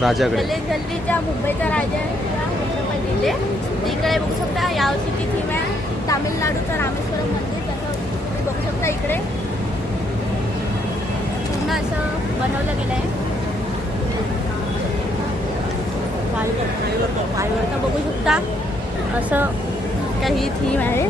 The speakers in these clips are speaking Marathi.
राजाकडे. गल्लीच्या मुंबईचा राजा छत्रपतीले इकडे बघू शकता. यावर्षीची थीम आहे तामिळनाडूचं रामेश्वरम मंदिर. तसं तुम्ही बघू शकता इकडे पूर्ण असं बनवलं गेलं आहे. पायवरता बघू शकता असं काही थीम आहे.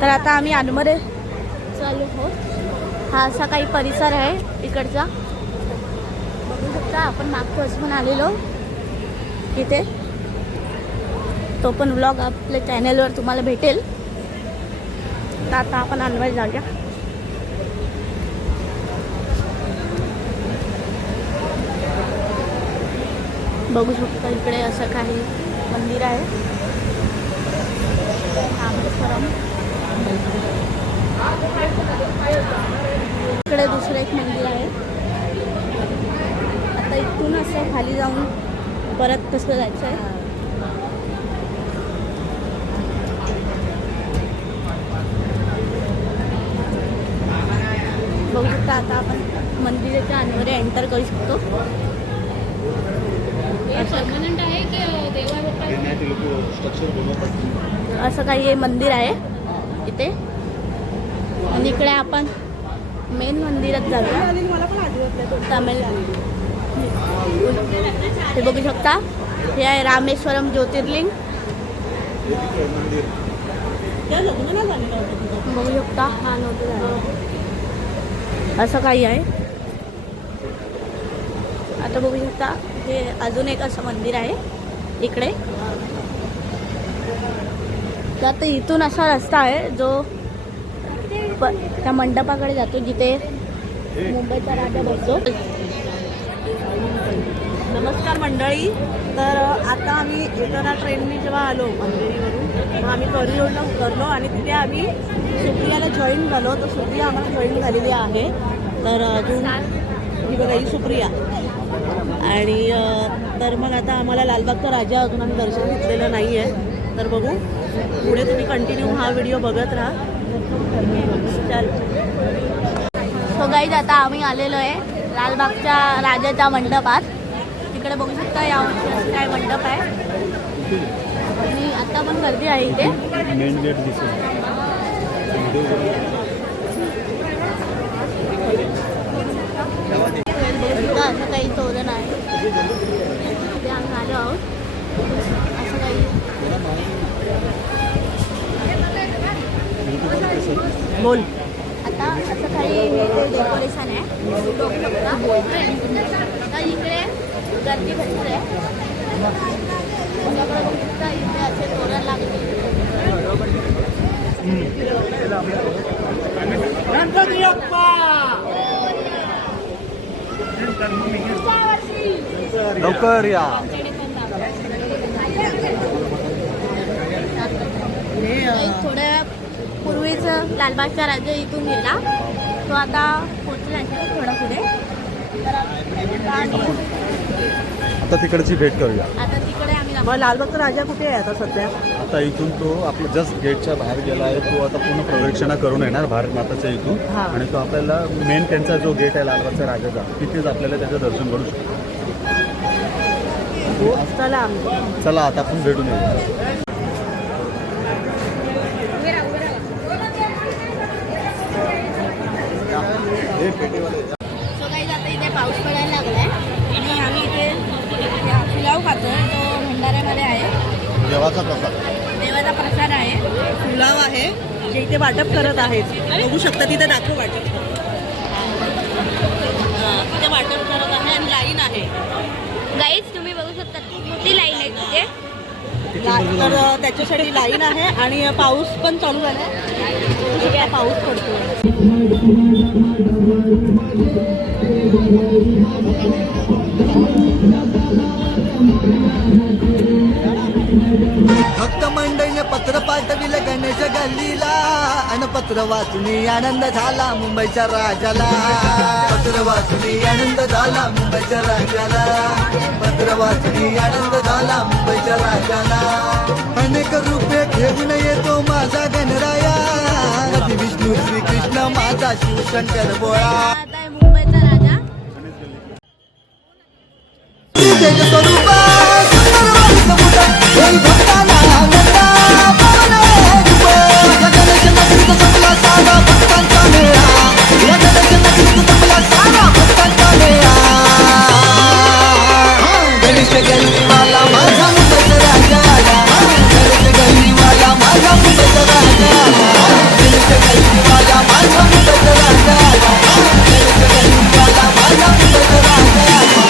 तर आता आम्ही आतमध्ये चालू आहोत. हा असा काही परिसर आहे इकडचा बघू शकता. आपण मागच्या वर्षी पण आलेलो इथे. तो पण व्लॉग आपल्या चॅनलवर तुम्हाला भेटेल. तर आता आपण आतमध्ये जाऊया. बघू शकता इकडे असं काही मंदिर आहे. इकडे दुसरं एक मंदिर आहे. आता इथून असं खाली जाऊन परत तसं जायचं आहे. बघू शकता. आता आपण मंदिराच्या आतमध्ये एंटर करू शकतो. परमनंट आहे की असं काही हे मंदिर आहे इथे. आणि इकडे आपण मेन मंदिरात जाऊया. तामिळनाडू हे बघू शकता. हे आहे रामेश्वरम ज्योतिर्लिंग. बघू शकता. हा नव्हतं असं काही आहे. आता बघू शकता हे अजून एक असं मंदिर आहे इकडे. तर इथून असा रस्ता आहे जो त्या मंडपाकडे जातो जिथे मुंबईचा राजा बसतो. नमस्कार मंडळी. तर आता आम्ही येताना ट्रेनने जेव्हा आलो अंधेरीवरून मग आम्ही करिरोडला उतरलो आणि तिथे आम्ही सुप्रियाला जॉईन झालो. तर सुप्रिया आम्हाला जॉईन झालेली आहे. तर अजून ही बघा ही सुप्रिया. आणि तर मग आता आम्हाला लालबागचा राजा अजून आम्ही दर्शन घेतलेलं नाही आहे. तर बघू पुढे तुम्ही कंटिन्यू हा व्हिडिओ बघत राहा. चल सो गाईज आता आम्ही आलेलो आहे लालबागच्या राजाच्या मंडपात. तिकडे बघू शकता यावर्षी असं काय मंडप आहे. आणि आता पण गर्दी आहे इथे. मेन गेट दिसेल. असं काही तोरण आहे. तिथे आम्ही आलो आहोत. असं काही बोल. आता असं काही हे डेकोरेशन आहे. तर इकडे गर्दी भरपूर आहे. तुमच्याकडे बघू शकता इथे असे तोरण लागले. लवकर या. थोड्या पूर्वीच लालबागचा राजा इथून गेला. तो आता पोचला थोडा पुढे. आता तिकडची भेट करूया. आता तिकडे आम्ही मग लालबागचा राजा कुठे आहे आता सध्या? आता इथून तो आपलं जस्ट गेटच्या बाहेर गेला आहे. तो आता पूर्ण प्रदक्षिणा करून येणार भारत माताच्या इथून. आणि तो आपल्याला मेन त्यांचा जो गेट आहे लालबागचा राजाचा तिथेच आपल्याला त्याचं दर्शन करू शकतो. चला आता आपण भेटून येऊ. सो काही आता इथे पाऊस पडायला लागलाय आणि आम्ही इथे पुलाव खातोय. तो भंडाऱ्यामध्ये आहे. देवाचा प्रसाद. देवाचा प्रसाद आहे. पुलाव आहे जे इथे वाटप करत आहेत. बघू शकता तिथे दाखव वाटप. तिथे वाटप करत आहे आणि लाईन आहे. गाईज तुम्ही बघू शकता खूप मोठी लाईन आहे तिथे. तर त्याच्यासाठी लाईन आहे आणि पाऊस पण चालू झाला आहे. पाऊस पडतो. भक्त मंडळीने पत्र पाठविलं गणेश गल्लीला अन पत्र वाचून आनंद झाला मुंबईच्या राजाला. पत्र वाचून आनंद झाला मुंबईच्या राजाला. पत्र वाचून आनंद झाला मुंबईच्या राजाला. अनेक रूपे घेऊन येतो माझा गणराया. माझा शिवशंकर बोळा. आता आहे मुंबईचा राजा. तेज स्वरूप सुंदर वाटलं मुलं, हे भक्ताला आनंदा पावन हे रूप. या गणेश नगरीत जमला सारा भक्तांचा मेळा, या गणेश नगरीत जमला सारा भक्तांचा मेळा. गणेश गल्लीवाला माझा मुंबईचा राजा आला, गणेश गल्लीवाला माझा मुंबईचा राजा आला, गणेश गल्लीवाला माझा मुंबईचा राजा आला, गणेश गल्लीवाला माझा मुंबईचा राजा आला.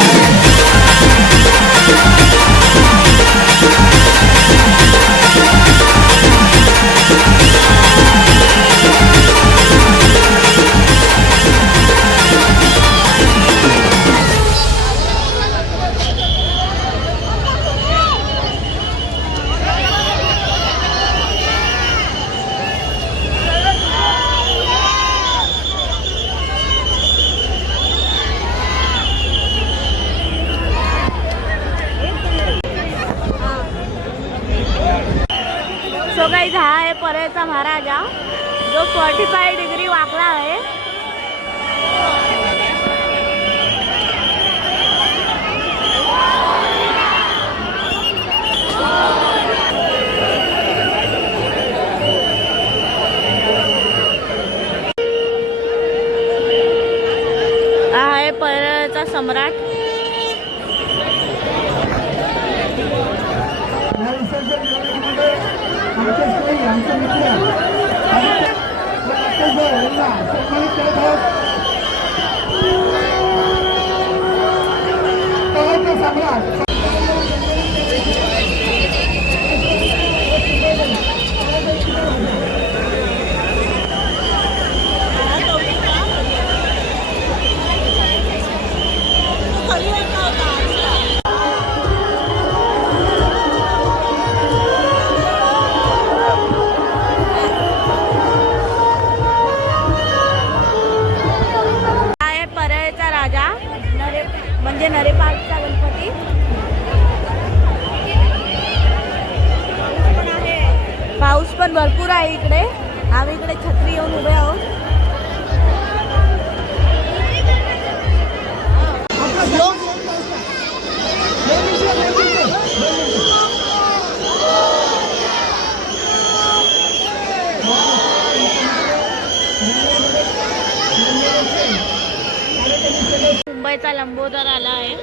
सो गाईज हा आहे परळचा महाराजा जो 45 डिग्री वाकला आहे. हा आहे परळचा सम्राट. म्हणजे नरेपाटचा गणपती. पाऊस पण भरपूर आहे इकडे. आम्ही इकडे छत्री येऊन उभे आहोत. मुंबईचा लंबोदर आला आहे.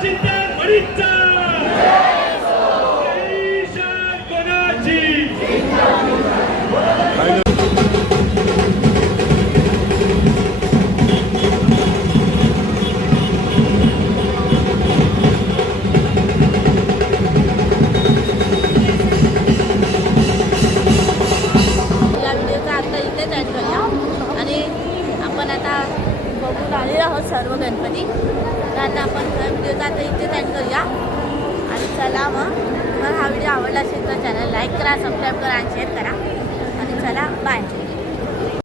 चिंतामणीचा कोणाची या व्हिडिओचा आता इथेच ॲड करूया आणि आपण आता बघून आलेलो आहोत सर्व गणपती. तर आता आपण हा व्हिडिओचा आता इथेच ॲड करूया आणि चला मग हा व्हिडिओ आवडला असेल तर चॅनल लाईक करा, सबस्क्राईब करा आणि शेअर करा आणि चला बाय.